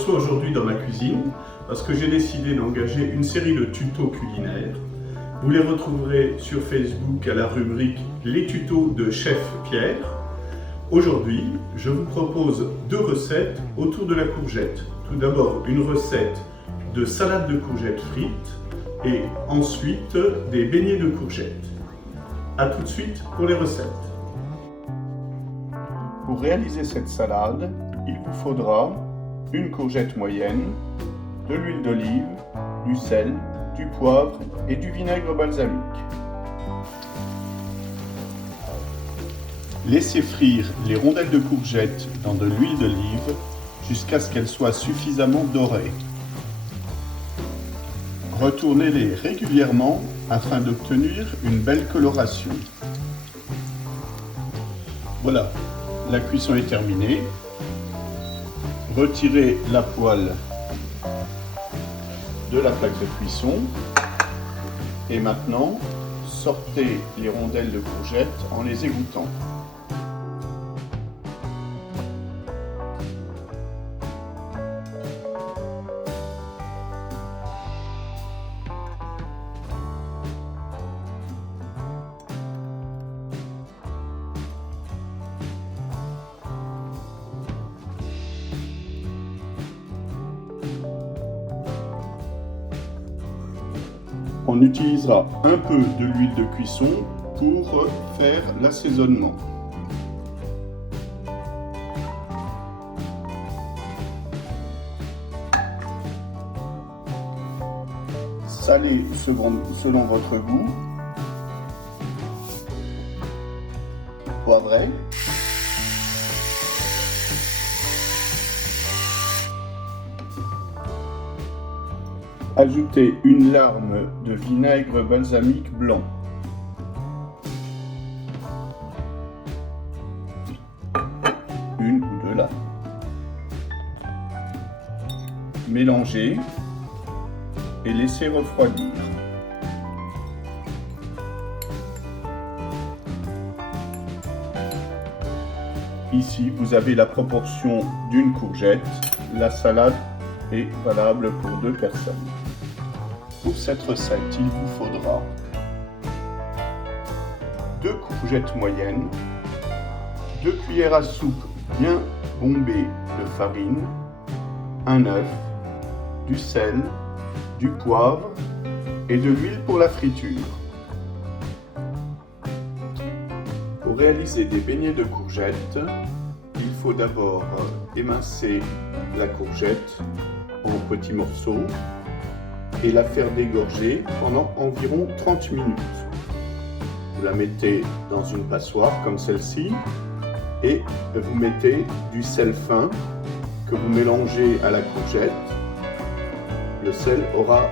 reçois aujourd'hui dans ma cuisine parce que j'ai décidé d'engager une série de tutos culinaires. Vous les retrouverez sur Facebook à la rubrique Les tutos de Chef Pierre. Aujourd'hui, je vous propose 2 recettes autour de la courgette. Tout d'abord, une recette de salade de courgettes frites et ensuite des beignets de courgettes. A tout de suite pour les recettes. Pour réaliser cette salade, il vous faudra une courgette moyenne, de l'huile d'olive, du sel, du poivre et du vinaigre balsamique. Laissez frire les rondelles de courgettes dans de l'huile d'olive jusqu'à ce qu'elles soient suffisamment dorées. Retournez-les régulièrement afin d'obtenir une belle coloration. Voilà, la cuisson est terminée. Retirez la poêle de la plaque de cuisson et maintenant sortez les rondelles de courgettes en les égouttant. On utilisera un peu de l'huile de cuisson pour faire l'assaisonnement. Salez selon votre goût. Poivrez. Ajoutez une larme de vinaigre balsamique blanc. Une ou 2 larmes. Mélangez et laissez refroidir. Ici, vous avez la proportion d'une courgette. La salade est valable pour 2 personnes. Pour cette recette, il vous faudra 2 courgettes moyennes, 2 cuillères à soupe bien bombées de farine, un œuf, du sel, du poivre et de l'huile pour la friture. Pour réaliser des beignets de courgettes, il faut d'abord émincer la courgette en petits morceaux et la faire dégorger pendant environ 30 minutes. Vous la mettez dans une passoire comme celle-ci et vous mettez du sel fin que vous mélangez à la courgette. Le sel aura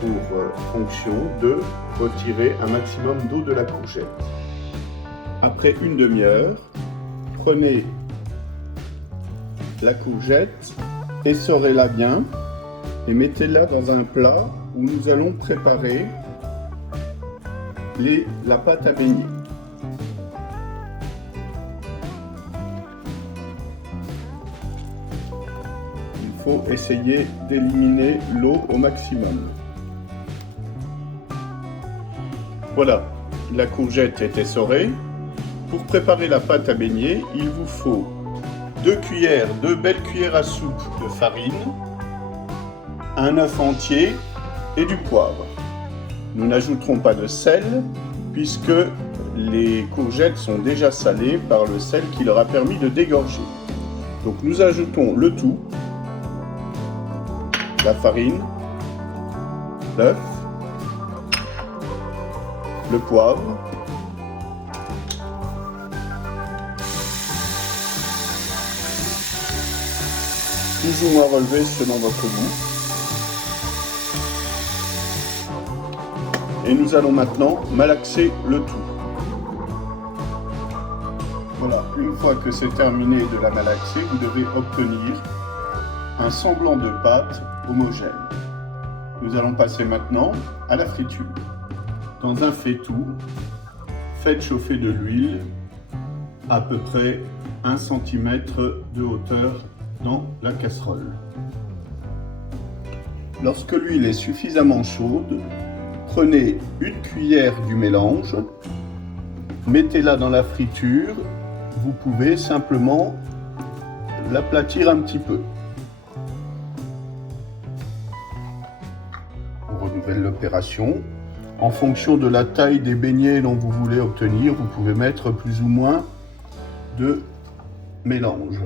pour fonction de retirer un maximum d'eau de la courgette. Après une demi-heure, prenez la courgette, essorez-la bien et mettez-la dans un plat où nous allons préparer la pâte à beignets. Il faut essayer d'éliminer l'eau au maximum. Voilà, la courgette est essorée. Pour préparer la pâte à beignets, il vous faut 2 belles cuillères à soupe de farine, un œuf entier et du poivre. Nous n'ajouterons pas de sel puisque les courgettes sont déjà salées par le sel qui leur a permis de dégorger. Donc nous ajoutons le tout, la farine, l'œuf, le poivre, plus ou moins relevé selon votre goût. Et nous allons maintenant malaxer le tout. Voilà, une fois que c'est terminé de la malaxer, vous devez obtenir un semblant de pâte homogène. Nous allons passer maintenant à la friture. Dans un faitout, faites chauffer de l'huile à peu près 1 cm de hauteur dans la casserole. Lorsque l'huile est suffisamment chaude, prenez une cuillère du mélange, mettez-la dans la friture. Vous pouvez simplement l'aplatir un petit peu. On renouvelle l'opération. En fonction de la taille des beignets dont vous voulez obtenir, vous pouvez mettre plus ou moins de mélange.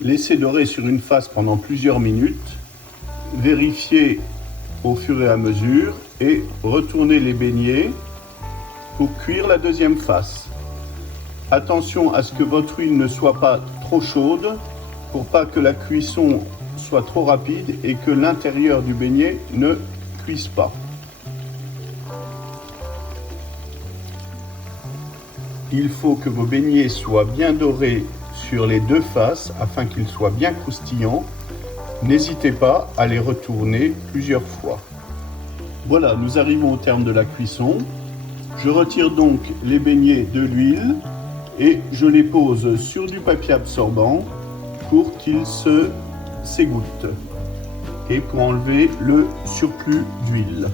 Laissez dorer sur une face pendant plusieurs minutes. Vérifiez au fur et à mesure et retournez les beignets pour cuire la deuxième face. Attention à ce que votre huile ne soit pas trop chaude pour pas que la cuisson soit trop rapide et que l'intérieur du beignet ne cuise pas. Il faut que vos beignets soient bien dorés sur les deux faces afin qu'ils soient bien croustillants. N'hésitez pas à les retourner plusieurs fois. Voilà, nous arrivons au terme de la cuisson. Je retire donc les beignets de l'huile et je les pose sur du papier absorbant pour qu'ils s'égouttent et pour enlever le surplus d'huile.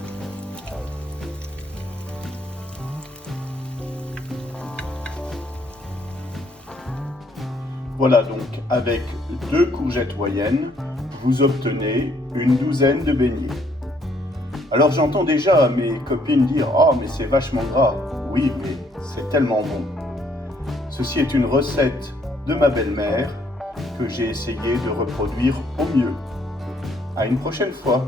Voilà donc, avec 2 courgettes moyennes, vous obtenez une douzaine de beignets. Alors j'entends déjà mes copines dire « Oh mais c'est vachement gras !» Oui, mais c'est tellement bon. Ceci est une recette de ma belle-mère que j'ai essayé de reproduire au mieux. À une prochaine fois.